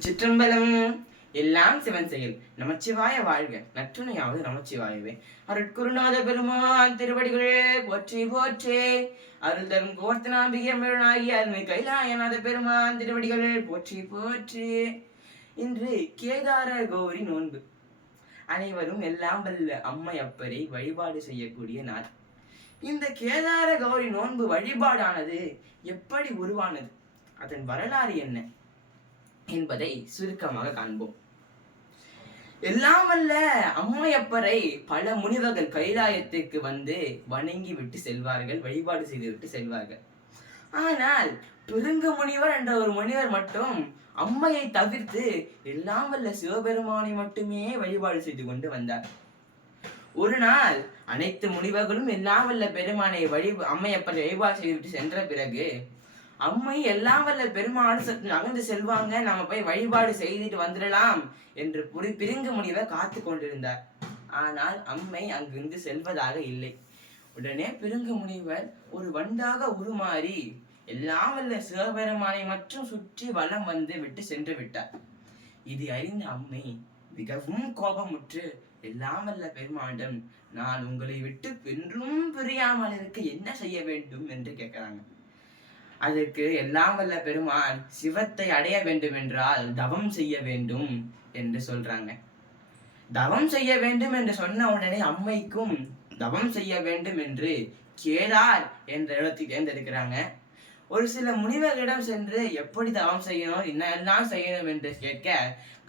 சிற்றம்பலம். எல்லாம் சிவன் செயல். நமச்சிவாய வாழ்க. நற்றுணையாவது நமச்சிவாயவே. அருட்குருநாத பெருமான் திருவடிகளே போற்றி போற்றி. அருள் தரும் கோர்த்தனாம்பிகமருளாகிய அருமை கைலாயநாத பெருமான் திருவடிகள் போற்றி போற்றி. இன்று கேதார கௌரி நோன்பு. அனைவரும் எல்லாம் வல்ல அம்மை அப்பரை வழிபாடு செய்யக்கூடிய நாள். இந்த கேதார கௌரி நோன்பு வழிபாடானது எப்படி உருவானது? அதன் வரலாறு என்ன? என்பதை சுருக்கமாக காண்போம். எல்லாம் வல்ல அம்மையப்பரை பல முனிவர்கள் கைலாயத்திற்கு வந்து வணங்கி விட்டு செல்வார்கள் வழிபாடு செய்து விட்டு செல்வார்கள். ஆனால் பிருங்கு முனிவர் என்ற ஒரு முனிவர் மட்டும் அம்மையை தவிர்த்து எல்லாம் வல்ல சிவபெருமானை மட்டுமே வழிபாடு செய்து கொண்டு வந்தார். ஒரு நாள் அனைத்து முனிவர்களும் எல்லாம் வல்ல பெருமானை வழி அம்மையப்பரை வழிபாடு செய்துவிட்டு சென்ற பிறகு அம்மை எல்லாம் வல்ல பெருமாள் சற்று நகர்ந்து செல்வாங்க. நாம போய் வழிபாடு செய்துட்டு வந்துடலாம் என்று புரி பிரிங்கு முனிவர் காத்து கொண்டிருந்தார். ஆனால் அம்மை அங்கிருந்து செல்வதாக இல்லை. உடனே பிருங்கு முனிவர் ஒரு வண்டாக உருமாறி எல்லாம் வல்ல சிவபெருமானை மட்டும் சுற்றி வலம் வந்து விட்டு சென்று விட்டார். இது அறிந்த அம்மை மிகவும் கோபமுற்று எல்லாம் வல்ல பெருமாண்டம் நான் உங்களை விட்டு என்றும் பிரியாமல் இருக்க என்ன செய்ய வேண்டும்? என்று கேட்கிறாங்க. அதற்கு எல்லாம் வல்ல பெருமான் சிவத்தை அடைய வேண்டும் என்றால் தவம் செய்ய வேண்டும் என்று சொல்றாங்க. தவம் செய்ய வேண்டும் என்று சொன்ன உடனே அம்மைக்கும் தவம் செய்ய வேண்டும் என்று கேதார் என்ற இடத்தை தேர்ந்தெடுக்கிறாங்க. ஒரு சில முனிவர்களிடம் சென்று எப்படி தவம் செய்யணும் என்ன எல்லாம் செய்யணும் என்று கேட்க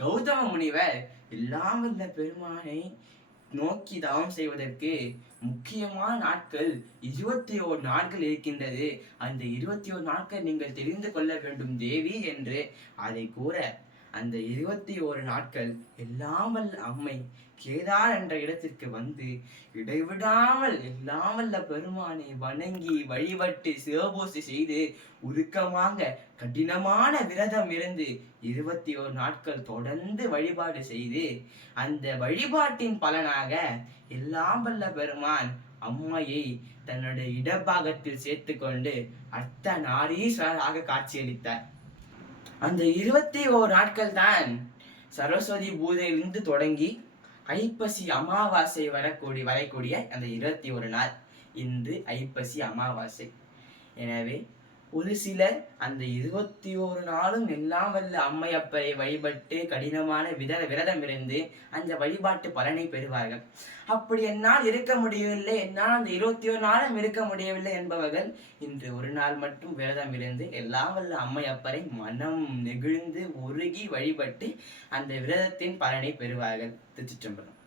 கௌதம முனிவர் எல்லாம் வல்ல பெருமானை நோக்கி தவம் செய்வதற்கு முக்கியமான நாட்கள் இருபத்தி ஓர் நாட்கள் இருக்கின்றது. அந்த இருபத்தி ஓர் நாட்கள் நீங்கள் தெரிந்து கொள்ள வேண்டும் தேவி என்று அதை கூற அந்த இருபத்தி ஓரு நாட்கள் எல்லாம் வல்ல அம்மை கேதார் என்ற இடத்திற்கு வந்து இடைவிடாமல் எல்லாம் வல்ல பெருமானை வணங்கி வழிபட்டு சிவபூசி செய்து உருக்கமாக கடினமான விரதம் இருந்து இருபத்தி ஒரு நாட்கள் தொடர்ந்து வழிபாடு செய்து அந்த வழிபாட்டின் பலனாக எல்லாம் வல்ல பெருமான் அம்மையை தன்னுடைய இடபாகத்தில் சேர்த்துக்கொண்டு அர்த்த நாரீஸ்வரராக காட்சியளித்தார். அந்த இருபத்தி ஓர் நாட்கள் தான் சரஸ்வதி பூஜையிலிருந்து தொடங்கி ஐப்பசி அமாவாசை வரக்கூடிய வரக்கூடிய அந்த இருபத்தி ஒரு நாள். இன்று ஐப்பசி அமாவாசை. எனவே ஒரு சிலர் அந்த இருபத்தி ஒரு நாளும் எல்லாம் வல்ல அம்மையப்பரை வழிபட்டு கடினமான வித விரதம் இருந்து அந்த வழிபாட்டு பலனை பெறுவார்கள். அப்படி என்னால் இருக்க முடியவில்லை என்னால் அந்த இருபத்தி ஒரு நாளும் இருக்க முடியவில்லை என்பவர்கள் இன்று ஒரு நாள் மட்டும் விரதம் இருந்து எல்லாம் வல்ல அம்மையப்பரை மனம் நெகிழ்ந்து உருகி வழிபட்டு அந்த விரதத்தின் பலனை பெறுவார்கள். திருச்சிற்றம்பலம்.